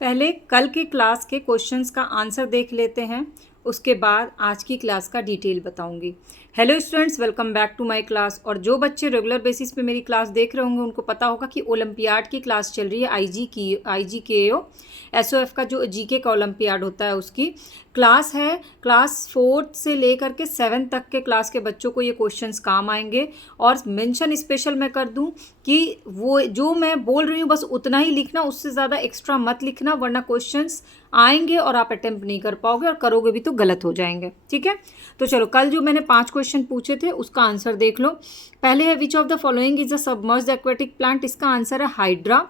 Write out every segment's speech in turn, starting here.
पहले कल के क्लास के क्वेश्चंस का आंसर देख लेते हैं, उसके बाद आज की क्लास का डिटेल बताऊंगी। Hello students, welcome back to my class. और जो बच्चे रेगुलर बेसिस पे मेरी क्लास देख रहे होंगे उनको पता होगा कि ओलंपियाड की क्लास चल रही है। IGKO SOF का जो जीके का ओलंपियाड होता है उसकी क्लास है। क्लास 4 से लेकर के 7 तक के क्लास के बच्चों को ये क्वेश्चंस काम आएंगे। और मेंशन स्पेशल मैं कर दूं कि वो जो मैं बोल रही हूँ बस उतना ही लिखना, उससे ज़्यादा एक्स्ट्रा मत लिखना, वरना क्वेश्चंस आएंगे और आप अटेम्प्ट नहीं कर पाओगे और करोगे भी तो गलत हो जाएंगे। ठीक है, तो चलो कल जो मैंने 5 क्वेश्चन पूछे थे उसका आंसर देख लो। पहले है विच of the following is a submerged aquatic plant. इसका आंसर है hydra.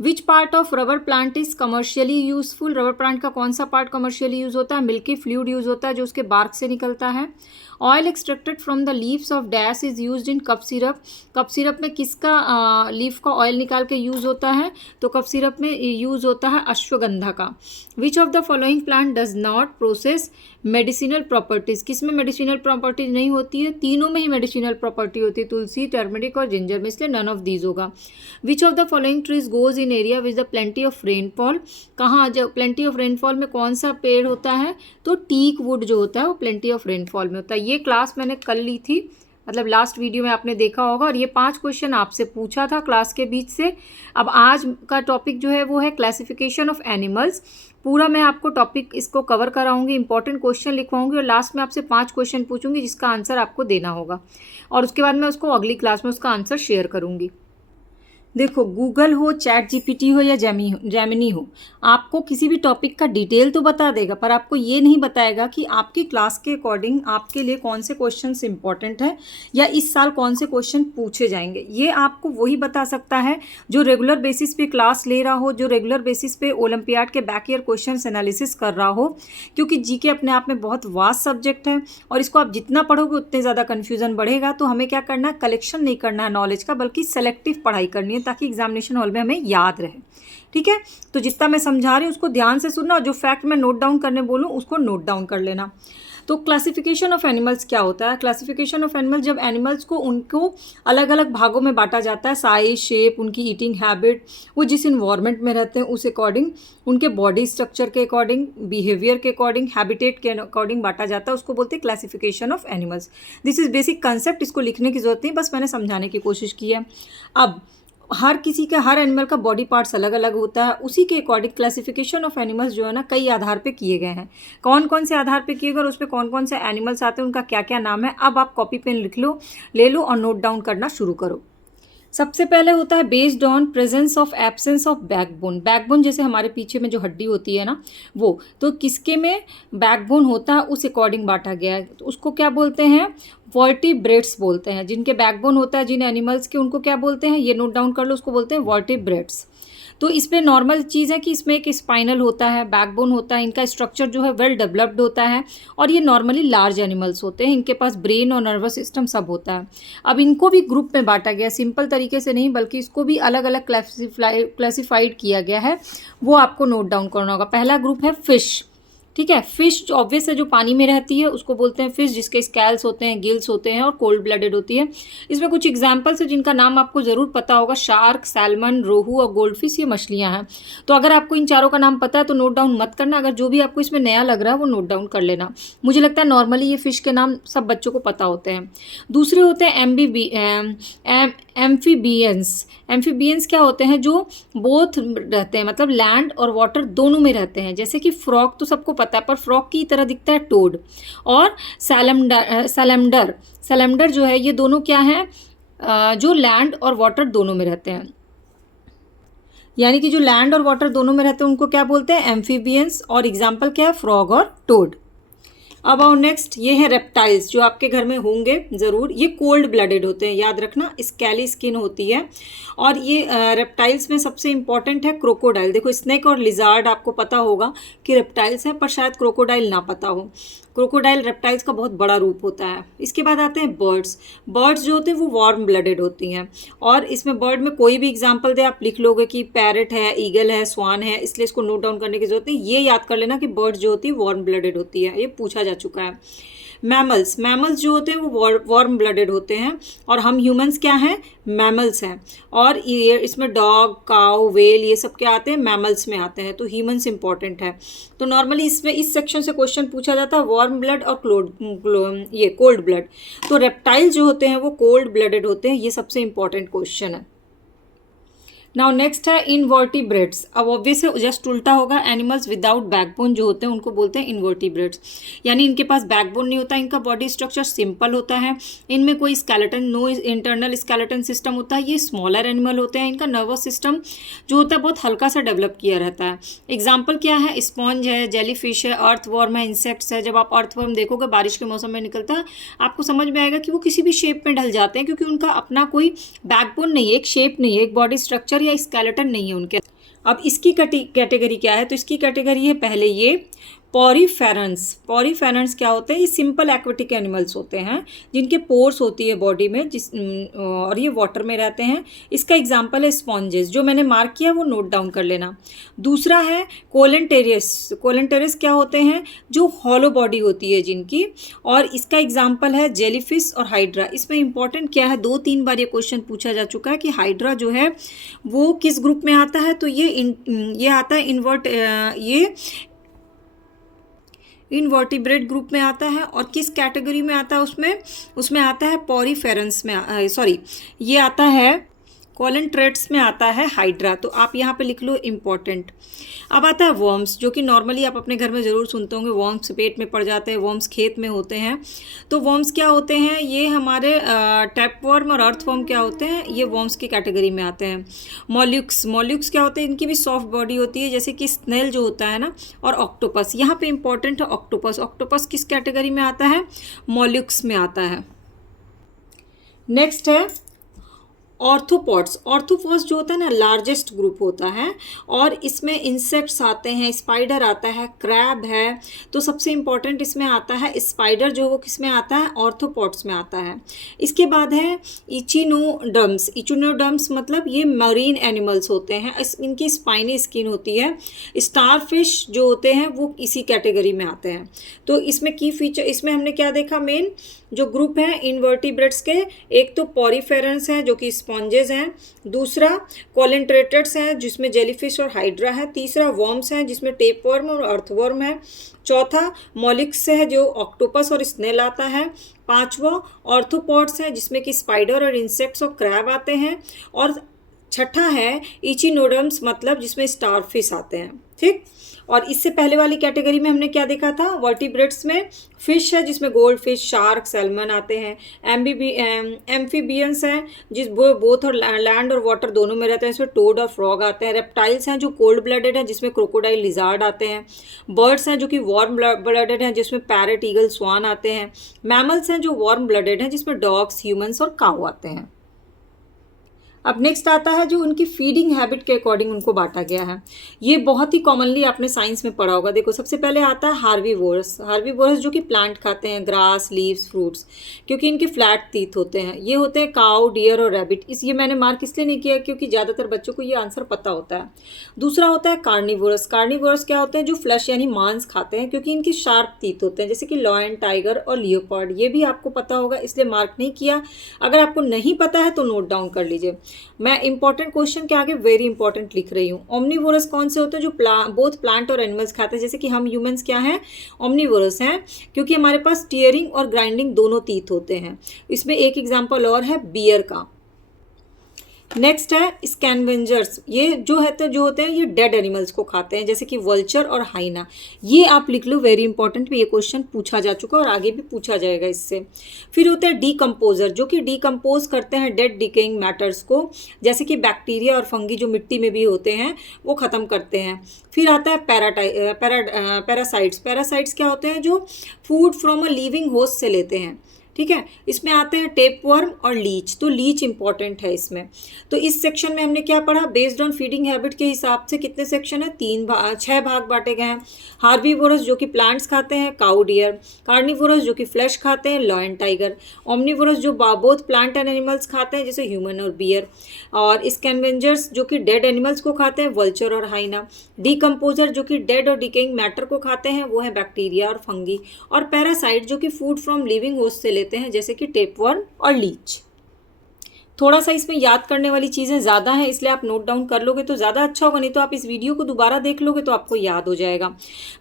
Which part of rubber plant is commercially useful. Rubber plant का कौन सा पार्ट कमर्शियली यूज होता है? मिल्की फ्लूइड यूज होता है जो उसके बार्क से निकलता है। Oil extracted from the leaves of dash is used in cup syrup. Cup syrup में किसका लीफ का ऑयल निकाल के यूज होता है? तो कप सिरप में यूज होता है अश्वगंधा का। विच of the following plant does not process medicinal properties. किस में मेडिसिनल प्रॉपर्टीज नहीं होती है? तीनों में ही मेडिसिनल प्रॉपर्टी होती है, तुलसी, टर्मरिक और जिंजर में, इसलिए नन ऑफ दीज होगा। विच of the following trees goes in area with the plenty of rainfall. कहाँ जब प्लेंटी ऑफ रेनफॉल में कौन सा पेड़ होता है? तो टीक वुड जो होता है वो प्लेंटी ऑफ रेनफॉल में होता है। ये क्लास मैंने कल ली थी, मतलब लास्ट वीडियो में आपने देखा होगा। और ये 5 क्वेश्चन आपसे पूछा था क्लास के बीच से। अब आज का टॉपिक जो है वो है क्लासिफिकेशन ऑफ एनिमल्स। पूरा मैं आपको टॉपिक इसको कवर कराऊंगी, इंपॉर्टेंट क्वेश्चन लिखवाऊंगी और लास्ट में आपसे 5 क्वेश्चन पूछूंगी जिसका आंसर आपको देना होगा। और उसके बाद मैं उसको अगली क्लास में उसका आंसर शेयर करूंगी। देखो, गूगल हो, चैट जीपीटी हो या जेमिनी हो, आपको किसी भी टॉपिक का डिटेल तो बता देगा, पर आपको ये नहीं बताएगा कि आपकी क्लास के अकॉर्डिंग आपके लिए कौन से क्वेश्चंस इंपॉर्टेंट है या इस साल कौन से क्वेश्चन पूछे जाएंगे। ये आपको वही बता सकता है जो रेगुलर बेसिस पे क्लास ले रहा हो, जो रेगुलर बेसिस पे ओलंपियाड के बैक ईयर क्वेश्चन एनालिसिस कर रहा हो। क्योंकि जीके अपने आप में बहुत वास्ट सब्जेक्ट है और इसको आप जितना पढ़ोगे उतने ज़्यादा कन्फ्यूजन बढ़ेगा। तो हमें क्या करना है, कलेक्शन नहीं करना है नॉलेज का, बल्कि सेलेक्टिव पढ़ाई करनी है ताकि एग्जामिनेशन हॉल में हमें याद रहे। ठीक है, तो जितना मैं समझा रही हूँ उसको ध्यान से सुनना और जो फैक्ट मैं नोट डाउन करने बोलूँ उसको नोट डाउन कर लेना। तो क्लासिफिकेशन ऑफ एनिमल्स क्या होता है? क्लासिफिकेशन ऑफ एनिमल्स, जब एनिमल्स को उनको अलग अलग भागों में बांटा जाता है, साइज, शेप, उनकी ईटिंग हैबिट, वो जिस इन्वायरमेंट में रहते हैं उस अकॉर्डिंग, उनके बॉडी स्ट्रक्चर के अकॉर्डिंग, बिहेवियर के अकॉर्डिंग, हैबिटेट के अकॉर्डिंग बांटा जाता है, उसको बोलते हैं classification of animals. This is basic concept, इसको लिखने की जरूरत नहीं, बस मैंने समझाने की कोशिश की है। अब हर किसी का, हर एनिमल का बॉडी पार्ट्स अलग अलग होता है, उसी के अकॉर्डिंग क्लासिफिकेशन ऑफ एनिमल्स जो है ना कई आधार पे किए गए हैं। कौन कौन से आधार पे किए गए और उस पर कौन कौन से एनिमल्स आते हैं, उनका क्या क्या नाम है। अब आप कॉपी पेन लिख लो, ले लो और नोट डाउन करना शुरू करो। सबसे पहले होता है based on presence of absence of backbone. Backbone जैसे हमारे पीछे में जो हड्डी होती है ना, वो तो किसके में बैकबोन होता है उस अकॉर्डिंग बांटा गया है। तो उसको क्या बोलते हैं? वर्टिब्रेट्स बोलते हैं। जिनके बैकबोन होता है जिन एनिमल्स के, उनको क्या बोलते हैं? ये नोट डाउन कर लो, उसको बोलते हैं वर्टिब्रेट्स। तो इसमें नॉर्मल चीज़ है कि इसमें एक स्पाइनल होता है, बैकबोन होता है, इनका स्ट्रक्चर जो है वेल डेवलप्ड होता है और ये नॉर्मली लार्ज एनिमल्स होते हैं, इनके पास ब्रेन और नर्वस सिस्टम सब होता है। अब इनको भी ग्रुप में बांटा गया, सिंपल तरीके से नहीं बल्कि इसको भी अलग अलग क्लासिफाइड किया गया है, वो आपको नोट डाउन करना होगा। पहला ग्रुप है फिश। ठीक है, फिश जो ऑब्वियस है जो पानी में रहती है उसको बोलते हैं फिश, जिसके स्कैल्स होते हैं, गिल्स होते हैं और कोल्ड ब्लडेड होती है। इसमें कुछ एग्जांपल्स है जिनका नाम आपको ज़रूर पता होगा, शार्क, सैल्मन, रोहू और गोल्डफिश, ये मछलियां हैं। तो अगर आपको इन चारों का नाम पता है तो नोट डाउन मत करना, अगर जो भी आपको इसमें नया लग रहा है वो नोट डाउन कर लेना। मुझे लगता है नॉर्मली ये फिश के नाम सब बच्चों को पता होते हैं। दूसरे होते हैं एम्फीबियंस। एम्फीबियंस क्या होते हैं? जो बोथ रहते हैं, मतलब लैंड और वाटर दोनों में रहते हैं। जैसे कि फ्रॉग तो सबको पता है, पर फ्रॉग की तरह दिखता है टोड। और सैलमंडर जो है, ये दोनों क्या हैं? जो लैंड और वाटर दोनों में रहते हैं। यानी कि जो लैंड और वाटर दोनों में रहते हैं उनको क्या बोलते हैं? एम्फीबियंस। और एग्जाम्पल क्या है? फ्रॉग और टोड। अब आओ नेक्स्ट, ये है रेप्टाइल्स, जो आपके घर में होंगे ज़रूर। ये कोल्ड ब्लडेड होते हैं, याद रखना, स्कैली स्किन होती है। और ये रेप्टाइल्स में सबसे इंपॉर्टेंट है क्रोकोडाइल। देखो, स्नेक और लिजार्ड आपको पता होगा कि रेप्टाइल्स हैं, पर शायद क्रोकोडाइल ना पता हो। क्रोकोडाइल रेप्टाइल्स का बहुत बड़ा रूप होता है। इसके बाद आते हैं बर्ड्स। बर्ड्स जो होते हैं वो वार्म ब्लडेड होती हैं। और इसमें बर्ड में कोई भी एग्जांपल दे आप लिख लोगे कि पैरट है, ईगल है, स्वान है, इसलिए इसको नोट डाउन करने की जरूरत नहीं। ये याद कर लेना कि बर्ड्स जो होती है वार्म ब्लडेड होती है, ये पूछा जा चुका है। मैमल्स, मैमल्स जो होते हैं वो वार्म ब्लडेड होते हैं, और हम ह्यूमंस क्या हैं, मैमल्स हैं। और ये इसमें डॉग, काउ, वेल ये सब क्या आते हैं, मैमल्स में आते हैं, तो ह्यूमंस इंपॉर्टेंट है। तो नॉर्मली इसमें इस सेक्शन से क्वेश्चन पूछा जाता है वार्म ब्लड और ये कोल्ड ब्लड। तो रेप्टाइल जो होते हैं वो कोल्ड ब्लडेड होते हैं, ये सबसे इंपॉर्टेंट क्वेश्चन है। नाउ नेक्स्ट है इनवर्टिब्रेट्स। अब ऑब्वियस है जस्ट उल्टा होगा, एनिमल्स विदाउट बैकबोन जो होते हैं उनको बोलते हैं इनवर्टिब्रेट्स, यानी इनके पास बैकबोन नहीं होता, इनका बॉडी स्ट्रक्चर सिंपल होता है, इनमें कोई skeleton, no internal skeleton system होता है, ये स्मॉलर एनिमल होते हैं, इनका नर्वस सिस्टम जो होता है बहुत हल्का सा डेवलप किया रहता है। एग्जाम्पल क्या है, स्पॉन्ज है, जेलीफिश है, अर्थवर्म है, इंसेक्ट्स है। जब आप अर्थवर्म देखोगे बारिश के मौसम में निकलता है, आपको समझ में आएगा कि वो किसी भी शेप में ढल जाते हैं, क्योंकि उनका अपना कोई बैकबोन नहीं है, एक शेप नहीं है, एक बॉडी स्ट्रक्चर या स्केलेटन नहीं है उनके। अब इसकी कैटेगरी क्या है, तो इसकी कैटेगरी है पहले ये पॉरीफेरेंस। पॉरीफेरेंस क्या होते हैं, ये सिंपल एक्वेटिक एनिमल्स होते हैं जिनके पोर्स होती है बॉडी में, और ये वाटर में रहते हैं। इसका एग्जांपल है स्पॉन्जेस, जो मैंने मार्क किया वो नोट डाउन कर लेना। दूसरा है कोलेंटेरियस। कोलेंटेरियस क्या होते हैं, जो हॉलो बॉडी होती है जिनकी, और इसका एग्जांपल है जेलीफिश और हाइड्रा। इसमें इंपॉर्टेंट क्या है, 2-3 बार ये क्वेश्चन पूछा जा चुका है कि हाइड्रा जो है वो किस ग्रुप में आता है, तो ये आता है ये इनवर्टिब्रेट ग्रुप में आता है। और किस कैटेगरी में आता है, उसमें आता है पॉरीफेरेंस में, सॉरी ये आता है कोलेंट्रेट्स में आता है हाइड्रा। तो आप यहाँ पे लिख लो इम्पॉर्टेंट। अब आता है वर्म्स, जो कि नॉर्मली आप अपने घर में ज़रूर सुनते होंगे, वर्म्स पेट में पड़ जाते हैं, वर्म्स खेत में होते हैं। तो वर्म्स क्या होते हैं, ये हमारे टैपवर्म और अर्थवर्म क्या होते हैं, ये वर्म्स की कैटेगरी में आते हैं। मॉल्युक्स क्या होते हैं, इनकी भी सॉफ्ट बॉडी होती है, जैसे कि स्नेल जो होता है ना, और ऑक्टोपस। यहाँ पे इंपॉर्टेंट है ऑक्टोपस किस कैटेगरी में आता है, मॉल्युक्स में आता है। नेक्स्ट है ऑर्थोपॉड्स। ऑर्थोपॉड्स जो होता है ना, लार्जेस्ट ग्रुप होता है, और इसमें इंसेक्ट्स आते हैं, स्पाइडर आता है, क्रैब है। तो सबसे इंपॉर्टेंट इसमें आता है स्पाइडर, जो वो किस में आता है, ऑर्थोपॉड्स में आता है। इसके बाद है इचिनोडर्म्स। इचिनोडर्म्स मतलब ये मरीन एनिमल्स होते हैं, इनकी स्पाइनी स्किन होती है। स्टारफिश जो होते हैं वो इसी कैटेगरी में आते हैं। तो इसमें की फीचर, इसमें हमने क्या देखा, मेन जो ग्रुप है इनवर्टिब्रेट्स के, एक तो पॉरीफेरेंस है जो कि स्पॉन्जेस हैं, दूसरा कोलेंट्रेटेड्स हैं जिसमें जेलीफिश और हाइड्रा है, तीसरा वर्म्स हैं जिसमें टेपवर्म और अर्थवर्म है, चौथा मॉलिक्स है जो ऑक्टोपस और स्नेल आता है, पांचवा ऑर्थोपॉड्स है जिसमें कि स्पाइडर और इंसेक्ट्स और क्रैब आते हैं, और छठा है इचिनोडर्म्स मतलब जिसमें स्टारफिश आते हैं। ठीक, और इससे पहले वाली कैटेगरी में हमने क्या देखा था, वर्टिब्रेट्स में फिश है जिसमें गोल्ड फिश, शार्क, सैल्मन आते हैं। एम्फीबियंस हैं जिस बोथ और लैंड और वाटर दोनों में रहते हैं, इसमें टोड और फ्रॉग आते हैं। रेप्टाइल्स हैं जो कोल्ड ब्लडेड हैं जिसमें क्रोकोडाइल, लिजार्ड आते हैं। बर्ड्स हैं जो कि वार्म ब्लडेड हैं जिसमें पैरट, ईगल, स्वान आते हैं। मैमल्स हैं जो वार्म ब्लडेड हैं जिसमें डॉग्स, ह्यूमंस और काऊ आते हैं। अब नेक्स्ट आता है जो उनकी फीडिंग हैबिट के अकॉर्डिंग उनको बांटा गया है। ये बहुत ही कॉमनली आपने साइंस में पढ़ा होगा। देखो सबसे पहले आता है हार्बीवोरस। हार्बीवोरस जो कि प्लांट खाते हैं, ग्रास, लीव्स, फ्रूट्स, क्योंकि इनके फ्लैट टीथ होते हैं। ये होते हैं काऊ, डियर और रैबिट। ये मैंने मार्क इसलिए नहीं किया क्योंकि ज़्यादातर बच्चों को ये आंसर पता होता है। दूसरा होता है कार्निवोरस। कार्निवोरस क्या होते हैं, जो फ्लैश यानी मांस खाते हैं, क्योंकि इनकी शार्प टीथ होते हैं, जैसे कि लॉयन, टाइगर और लियोपार्ड। ये भी आपको पता होगा इसलिए मार्क नहीं किया। अगर आपको नहीं पता है तो नोट डाउन कर लीजिए। मैं इंपॉर्टेंट क्वेश्चन के आगे वेरी इंपॉर्टेंट लिख रही हूँ। ओमनीवोरस कौन से होते हैं, जो बोथ प्लांट और एनिमल्स खाते हैं, जैसे कि हम ह्यूमंस क्या हैं, ओमनीवोरस हैं, क्योंकि हमारे पास टीयरिंग और ग्राइंडिंग दोनों टीथ होते हैं। इसमें एक एग्जांपल और है बियर का। नेक्स्ट है स्कैवेंजर्स। ये जो होते हैं ये डेड एनिमल्स को खाते हैं, जैसे कि वल्चर और हाइना। ये आप लिख लो, वेरी इंपॉर्टेंट, ये क्वेश्चन पूछा जा चुका है और आगे भी पूछा जाएगा इससे। फिर होते हैं डीकम्पोजर, जो कि डीकम्पोज करते हैं डेड डिकेइंग मैटर्स को, जैसे कि बैक्टीरिया और फंगी जो मिट्टी में भी होते हैं वो ख़त्म करते हैं। फिर आता है पैरासाइट्स। पैरासाइट्स क्या होते हैं, जो food from a living host से लेते हैं। ठीक है। इसमें आते हैं टेपवर्म और लीच। तो लीच इंपॉर्टेंट है इसमें। तो इस सेक्शन में हमने क्या पढ़ा, बेस्ड ऑन फीडिंग हैबिट के हिसाब से कितने सेक्शन है, 6 भाग बांटे गए हैं। हार्बीवोरस जो कि प्लांट्स खाते हैं, काउ डियर। कार्निवोरस जो कि फ्लैश खाते हैं, लॉयन टाइगर। ओमनीवोरस जो बोथ प्लांट एंड एनिमल्स खाते हैं जैसे ह्यूमन और बियर। और स्कैवेंजर्स जो कि डेड एनिमल्स को खाते हैं, वल्चर और हाइना। डिकम्पोजर जो कि डेड और डिकेइंग मैटर को खाते हैं, वो है बैक्टीरिया और फंगी। और पैरासाइट जो कि फूड फ्रॉम लिविंग होस्ट से लेते हैं जैसे कि टेपवर्म और लीच। थोड़ा सा इसमें याद करने वाली चीज़ें ज़्यादा हैं, इसलिए आप नोट डाउन कर लोगे तो ज़्यादा अच्छा होगा, नहीं तो आप इस वीडियो को दोबारा देख लोगे तो आपको याद हो जाएगा।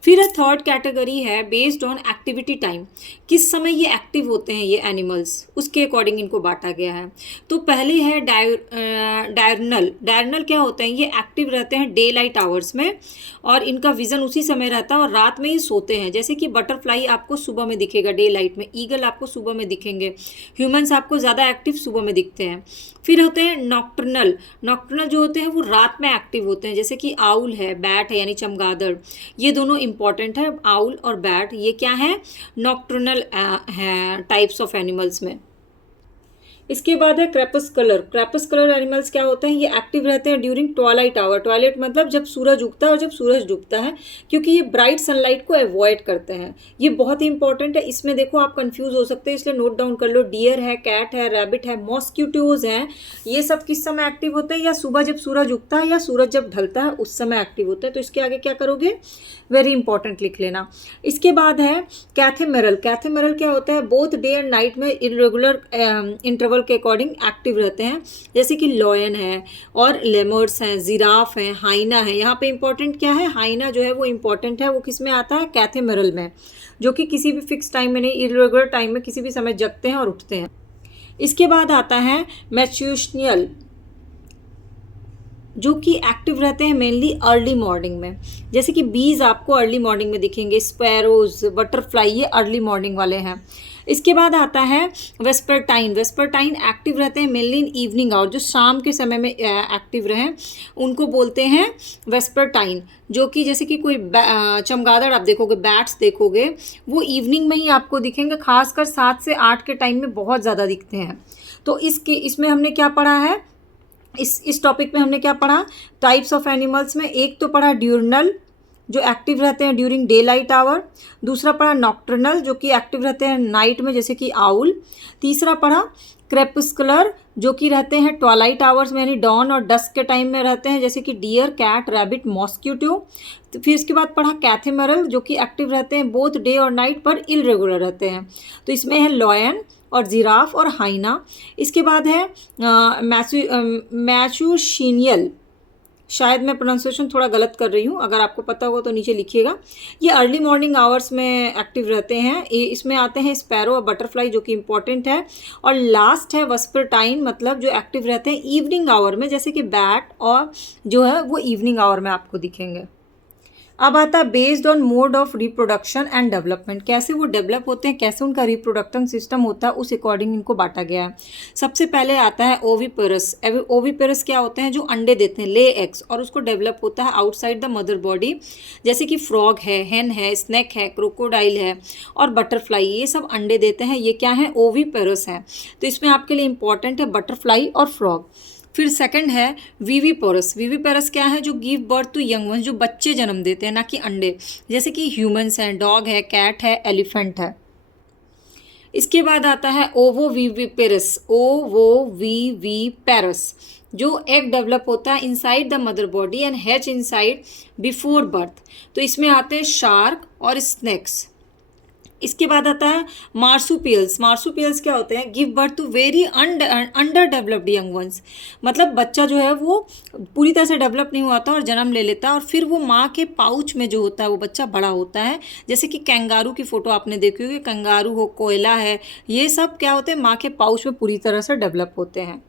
फिर थर्ड कैटेगरी है बेस्ड ऑन एक्टिविटी टाइम, किस समय ये एक्टिव होते हैं ये एनिमल्स, उसके अकॉर्डिंग इनको बांटा गया है। तो पहले है डायर्नल। डायर्नल क्या होते हैं, ये एक्टिव रहते हैं डे लाइट आवर्स में और इनका विजन उसी समय रहता है और रात में ही सोते हैं। जैसे कि बटरफ्लाई आपको सुबह में दिखेगा डे लाइट में, ईगल आपको सुबह में दिखेंगे, ह्यूमन्स आपको ज़्यादा एक्टिव सुबह में दिखते हैं। फिर होते हैं नॉक्टर्नल। नॉक्टर्नल जो होते हैं वो रात में एक्टिव होते हैं जैसे कि आउल है, बैट है यानी चमगादड़, ये दोनों इंपॉर्टेंट है। आउल और बैट ये क्या है, नॉक्टर्नल हैं टाइप्स ऑफ एनिमल्स में। इसके बाद है क्रेपस्कुलर। क्रेपस्कुलर एनिमल्स क्या होते हैं, ये एक्टिव रहते हैं ड्यूरिंग ट्वाइलाइट आवर। ट्वाइलाइट मतलब जब सूरज उगता है और जब सूरज डूबता है, क्योंकि ये ब्राइट सनलाइट को अवॉइड करते हैं। ये बहुत ही इंपॉर्टेंट है। इसमें देखो आप कंफ्यूज हो सकते हैं, इसलिए नोट डाउन कर लो। डियर है, कैट है, रैबिट है, मॉस्किटोज हैं, ये सब किस समय एक्टिव होते हैं, या सुबह जब सूरज उगता है या सूरज जब ढलता है उस समय एक्टिव होते हैं। तो इसके आगे क्या करोगे, वेरी इंपॉर्टेंट लिख लेना। इसके बाद है कैथेमेरल। कैथेमेरल क्या होता है, बोथ डे एंड नाइट में इरेगुलर इंटरवल के अकॉर्डिंग एक्टिव रहते हैं जैसे कि लॉयन है और लेमर्स हैं, जिराफ हैं, हाइना है। यहाँ पे इंपॉर्टेंट क्या है, हाइना जो है वो इंपॉर्टेंट है, वो किस में आता है, कैथेमेरल में, जो कि किसी भी फिक्स टाइम में नहीं, इरेगुलर टाइम में किसी भी समय जगते हैं और उठते हैं। इसके बाद आता है मैच्यूशनियल, जो कि एक्टिव रहते हैं मेनली अर्ली मॉर्निंग में, जैसे कि बीज आपको अर्ली मॉर्निंग में दिखेंगे, स्पैरोज, बटरफ्लाई ये अर्ली मॉर्निंग वाले हैं। इसके बाद आता है वेस्पर्टाइन। वेस्पर्टाइन एक्टिव रहते हैं मेनली इन इवनिंग आवर, जो शाम के समय में एक्टिव रहें उनको बोलते हैं वेस्पर्टाइन। जो कि जैसे कि कोई चमगादड़ आप देखोगे, बैट्स देखोगे, वो इवनिंग में ही आपको दिखेंगे, खासकर 7 से 8 के टाइम में बहुत ज़्यादा दिखते हैं। तो इसमें हमने क्या पढ़ा है, इस टॉपिक में हमने क्या पढ़ा, टाइप्स ऑफ एनिमल्स में एक तो पढ़ा ड्यूरनल जो एक्टिव रहते हैं ड्यूरिंग डे लाइट आवर, दूसरा पढ़ा नॉक्टर्नल जो कि एक्टिव रहते हैं नाइट में जैसे कि आउल, तीसरा पढ़ा क्रेपस्कुलर जो कि रहते हैं ट्वाइलाइट आवर्स में यानी डॉन और डस्क के टाइम में रहते हैं जैसे कि डियर, कैट, रैबिट, मॉस्किटो। फिर इसके बाद पढ़ा कैथेमेरल जो कि एक्टिव रहते हैं बोथ डे और नाइट पर इरेगुलर रहते हैं, तो इसमें है लॉयन और जिराफ और हाइना। इसके बाद है मैचूशिनियल, शायद मैं प्रोनाउंसिएशन थोड़ा गलत कर रही हूँ, अगर आपको पता होगा तो नीचे लिखिएगा। ये अर्ली मॉर्निंग आवर्स में एक्टिव रहते हैं। इसमें आते हैं स्पैरो और बटरफ्लाई जो कि इंपॉर्टेंट है। और लास्ट है वेस्पर्टाइन, मतलब जो एक्टिव रहते हैं इवनिंग आवर में जैसे कि बैट और जो है वो इवनिंग आवर में आपको दिखेंगे। अब आता है based on mode of reproduction and development, कैसे वो डेवलप होते हैं, कैसे उनका रिप्रोडक्शन सिस्टम होता है, उस अकॉर्डिंग इनको बांटा गया है। सबसे पहले आता है ओविपेरस। ओविपेरस क्या होते हैं, जो अंडे देते हैं, ले एग्स, और उसको डेवलप होता है आउटसाइड द मदर बॉडी, जैसे कि फ्रॉग है, हेन है, स्नेक है, क्रोकोडाइल है और बटरफ्लाई, ये सब अंडे देते हैं, ये क्या है, ओविपेरस है। तो इसमें आपके लिए इंपॉर्टेंट है बटरफ्लाई और फ्रॉग। फिर सेकंड है विविपेरस। विविपेरस क्या है, जो give birth to young ones, जो बच्चे जन्म देते हैं ना कि अंडे, जैसे कि ह्यूमंस हैं, डॉग है, कैट है, एलिफेंट है। इसके बाद आता है ओवोविविपेरस। ओवोविविपेरस जो एग डेवलप होता है inside the mother body and hatch inside before birth, तो इसमें आते हैं शार्क और स्नेक्स। इसके बाद आता है मार्सुपियल्स। मार्सुपियल्स क्या होते हैं, give birth to very under developed young ones, मतलब बच्चा जो है वो पूरी तरह से डेवलप नहीं हुआ था और जन्म ले लेता है और फिर वो माँ के पाउच में जो होता है वो बच्चा बड़ा होता है, जैसे कि कैंगारू की फ़ोटो आपने देखी होगी, कैंगारू हो, कोयला है, ये सब क्या होते हैं, माँ के पाउच में पूरी तरह से डेवलप होते हैं।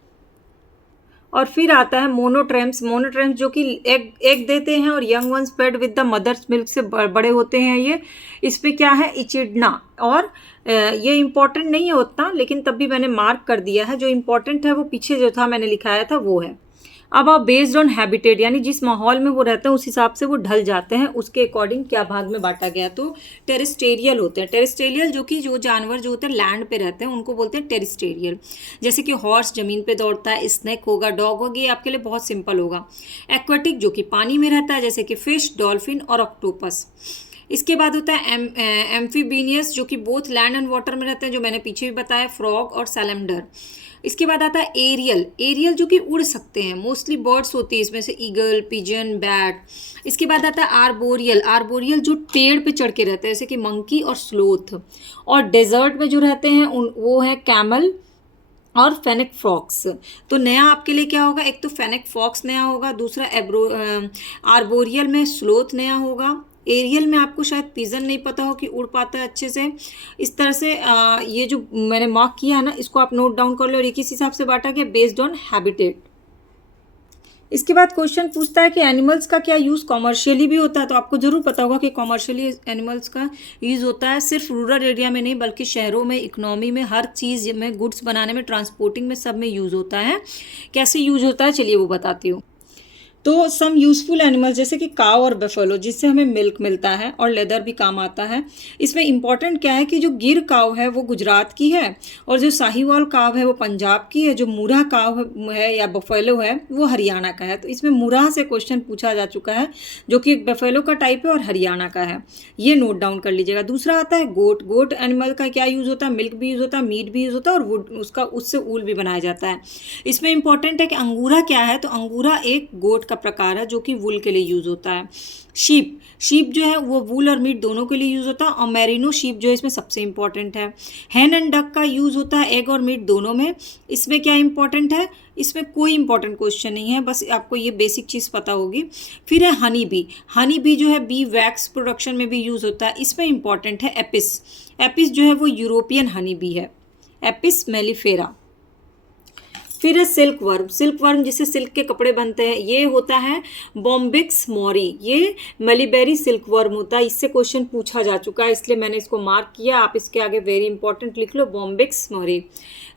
और फिर आता है मोनोट्रेम्स। मोनोट्रेम्स जो कि एग देते हैं और young ones fed with the mother's milk से बड़े होते हैं। ये इस पे क्या है, इचिडना, और ये इम्पॉर्टेंट नहीं है उतना, लेकिन तब भी मैंने मार्क कर दिया है। जो इम्पॉर्टेंट है वो पीछे जो था मैंने लिखाया था वो है। अब आप बेस्ड ऑन हैबिटेट यानी जिस माहौल में वो रहते हैं उस हिसाब से वो ढल जाते हैं, उसके अकॉर्डिंग क्या भाग में बांटा गया। तो टेरेस्टेरियल होते हैं, टेरेस्टेरियल जो कि जो जानवर जो होते हैं लैंड पे रहते हैं उनको बोलते हैं टेरेस्टेरियल। जैसे कि हॉर्स ज़मीन पे दौड़ता है, स्नेक होगा, डॉग होगी, ये आपके लिए बहुत सिंपल होगा। एक्वाटिक जो कि पानी में रहता है जैसे कि फिश, डॉल्फिन और ऑक्टोपस। इसके बाद होता है एम्फीबिनियस जो कि बोथ लैंड एंड वाटर में रहते हैं, जो मैंने पीछे भी बताया, फ्रॉग और सैलमंडर। इसके बाद आता है एरियल, एरियल जो कि उड़ सकते हैं, मोस्टली बर्ड्स होती है इसमें से, ईगल, पिजन, बैट। इसके बाद आता है आर्बोरियल, आर्बोरियल जो पेड़ पे चढ़ के रहते हैं जैसे कि मंकी और स्लोथ। और डेजर्ट में जो रहते हैं उन वो है कैमल और फेनिक फॉक्स। तो नया आपके लिए क्या होगा, एक तो फेनिक फॉक्स नया होगा, दूसरा आर्बोरियल में स्लोथ नया होगा। एरियल में आपको शायद पिजन नहीं पता हो कि उड़ पाता है अच्छे से। इस तरह से ये जो मैंने मार्क किया है ना, इसको आप नोट डाउन कर लो। और ये किस हिसाब से बांटा गया, बेस्ड ऑन हैबिटेट। इसके बाद क्वेश्चन पूछता है कि एनिमल्स का क्या यूज़ कॉमर्शियली भी होता है। तो आपको जरूर पता होगा कि कॉमर्शियली एनिमल्स का यूज़ होता है, सिर्फ रूरल एरिया में नहीं बल्कि शहरों में, इकोनॉमी में, हर चीज़ में, गुड्स बनाने में, ट्रांसपोर्टिंग में, सब में यूज़ होता है। कैसे यूज होता है चलिए वो बताती हूँ। तो सम यूज़फुल एनिमल्स जैसे कि काव और बफेलो, जिससे हमें मिल्क मिलता है और लेदर भी काम आता है। इसमें इंपॉर्टेंट क्या है कि जो गिर काव है वो गुजरात की है, और जो साहिवाल काव है वो पंजाब की है, जो मुर्रा काव है या बफेलो है वो हरियाणा का है। तो इसमें मुर्रा से क्वेश्चन पूछा जा चुका है, जो कि एक बफेलो का टाइप है और हरियाणा का है, ये नोट डाउन कर लीजिएगा। दूसरा आता है गोट, गोट एनिमल का क्या यूज़ होता है, मिल्क भी यूज़ होता है, मीट भी यूज़ होता है, और वुड उसका उससे ऊल भी बनाया जाता है। इसमें इंपॉर्टेंट है कि अंगूरा क्या है, तो अंगूरा एक गोट का प्रकार है जो कि वूल के लिए यूज़ होता है। शीप, शीप जो है वो वूल और मीट दोनों के लिए यूज़ होता है, और मेरिनो शीप जो है इसमें सबसे इंपॉर्टेंट है। हैन एंड डक का यूज़ होता है एग और मीट दोनों में। इसमें क्या इंपॉर्टेंट है, इसमें कोई इंपॉर्टेंट क्वेश्चन नहीं है, बस आपको ये बेसिक चीज़ पता होगी। फिर है हनी बी, हनी बी जो है बी वैक्स प्रोडक्शन में भी यूज़ होता है। इसमें इंपॉर्टेंट है एपिस, एपिस जो है वो यूरोपियन हनी बी है, एपिस मेलिफेरा। फिर है सिल्क वर्म, सिल्क वर्म जिससे सिल्क के कपड़े बनते हैं, ये होता है बॉम्बिक्स मोरी, ये मलीबेरी सिल्क वर्म होता है। इससे क्वेश्चन पूछा जा चुका है इसलिए मैंने इसको मार्क किया, आप इसके आगे वेरी इंपॉर्टेंट लिख लो, बॉम्बिक्स मोरी।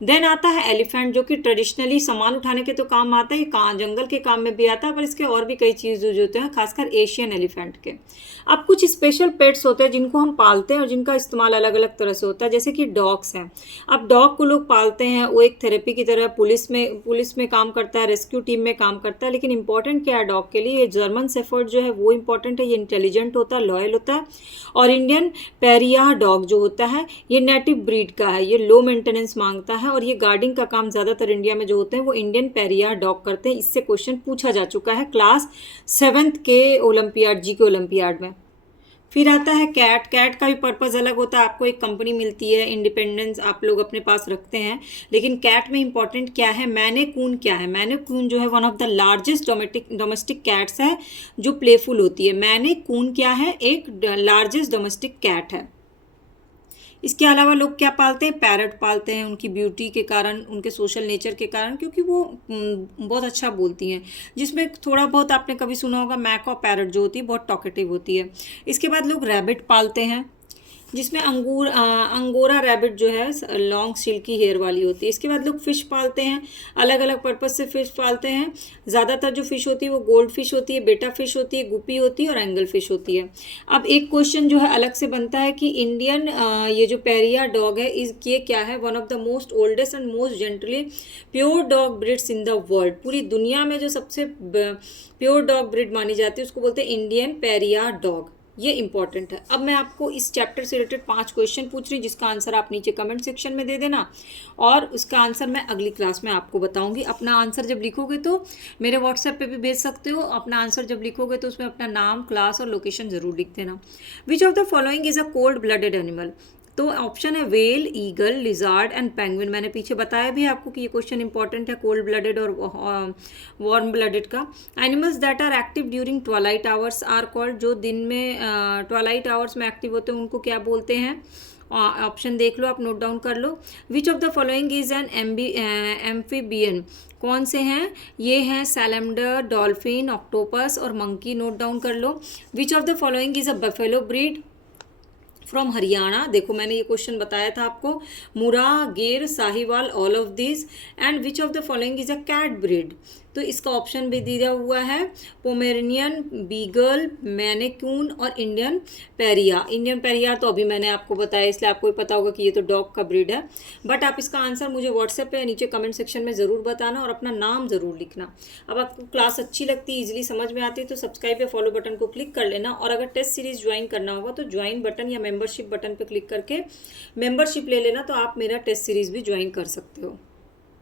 देन आता है एलिफेंट जो कि ट्रेडिशनली सामान उठाने के तो काम आता है, जंगल के काम में भी आता है, पर इसके और भी कई चीज़ यूज होते हैं, खासकर एशियन एलिफेंट के। अब कुछ स्पेशल पेट्स होते हैं जिनको हम पालते हैं और जिनका इस्तेमाल अलग अलग तरह से होता है, जैसे कि डॉग्स हैं। अब डॉग को लोग पालते हैं, वो एक थेरेपी की तरह पुलिस में काम करता है, रेस्क्यू टीम में काम करता है। लेकिन इंपॉर्टेंट क्या है डॉग के लिए, ये जर्मन शेफर्ड जो है वो इंपॉर्टेंट है, ये इंटेलिजेंट होता है, लॉयल होता है। और इंडियन पेरियार डॉग जो होता है ये नेटिव ब्रीड का है, ये लो मेंटेनेंस मांगता है, और ये गार्डिंग का काम ज़्यादातर इंडिया में जो होते हैं वो इंडियन पेरियार डॉग करते हैं। इससे क्वेश्चन पूछा जा चुका है क्लास 7th के ओलंपियाड, जी के ओलंपियाड में। फिर आता है कैट, कैट का भी पर्पज़ अलग होता है, आपको एक कंपनी मिलती है, इंडिपेंडेंस आप लोग अपने पास रखते हैं। लेकिन कैट में इंपॉर्टेंट क्या है, मैने कून क्या है, मैने कून जो है one of the largest domestic cats है जो प्लेफुल होती है। मैने कून क्या है, एक लार्जेस्ट डोमेस्टिक कैट है। इसके अलावा लोग क्या पालते हैं, पैरट पालते हैं, उनकी ब्यूटी के कारण, उनके सोशल नेचर के कारण, क्योंकि वो बहुत अच्छा बोलती हैं। जिसमें थोड़ा बहुत आपने कभी सुना होगा मैक और पैरट जो होती है बहुत टॉकेटिव होती है। इसके बाद लोग रैबिट पालते हैं, जिसमें अंगोरा रैबिट जो है लॉन्ग सिल्की हेयर वाली होती है। इसके बाद लोग फ़िश पालते हैं, अलग अलग पर्पज़ से फ़िश पालते हैं। ज़्यादातर जो फ़िश होती है वो गोल्ड फिश होती है, बेटा फ़िश होती है, गुपी होती है और एंगल फ़िश होती है। अब एक क्वेश्चन जो है अलग से बनता है कि इंडियन ये जो पेरिया डॉग है ये क्या है, one of the most oldest and most gently pure dog breeds in the world. पूरी दुनिया में जो सबसे प्योर डॉग ब्रिड मानी जाती है उसको बोलते हैं इंडियन पेरिया डॉग, ये इंपॉर्टेंट है। अब मैं आपको इस चैप्टर से रिलेटेड 5 क्वेश्चन पूछ रही हूँ, जिसका आंसर आप नीचे कमेंट सेक्शन में दे देना, और उसका आंसर मैं अगली क्लास में आपको बताऊंगी। अपना आंसर जब लिखोगे तो मेरे व्हाट्सएप पे भी भेज सकते हो। अपना आंसर जब लिखोगे तो उसमें अपना नाम, क्लास और लोकेशन ज़रूर लिख देना। Which of the following is a cold blooded animal. तो ऑप्शन है whale, eagle, lizard and penguin. मैंने पीछे बताया भी आपको कि ये क्वेश्चन इंपॉर्टेंट है कोल्ड ब्लडेड और वार्म ब्लडेड का। Animals that are active during twilight hours are called, जो दिन में ट्वाइलाइट आवर्स में एक्टिव होते हैं उनको क्या बोलते हैं। ऑप्शन देख लो, आप नोट डाउन कर लो। Which of the following is an amphibian. कौन से हैं ये हैं सैलमंडर, डॉल्फिन, ऑक्टोपस और मंकी, नोट डाउन कर लो। Which of the following is a buffalo breed from Haryana. देखो मैंने ये क्वेश्चन बताया था आपको, Murrah, Gir, Sahiwal, all of this. And which of the following is a cat breed. तो इसका ऑप्शन भी दिया हुआ है पोमेरेनियन, बीगल, मैनेकून और इंडियन पेरिया। इंडियन पेरिया तो अभी मैंने आपको बताया, इसलिए आपको पता होगा कि ये तो डॉग का ब्रीड है। बट आप इसका आंसर मुझे व्हाट्सएप पे नीचे कमेंट सेक्शन में ज़रूर बताना और अपना नाम ज़रूर लिखना। अब आपको क्लास अच्छी लगती है, इजीली समझ में आती है, तो सब्सक्राइब या फॉलो बटन को क्लिक कर लेना। और अगर टेस्ट सीरीज ज्वाइन करना होगा तो ज्वाइन बटन या मेंबरशिप बटन पर क्लिक करके मेंबरशिप ले लेना, तो आप मेरा टेस्ट सीरीज भी ज्वाइन कर सकते हो।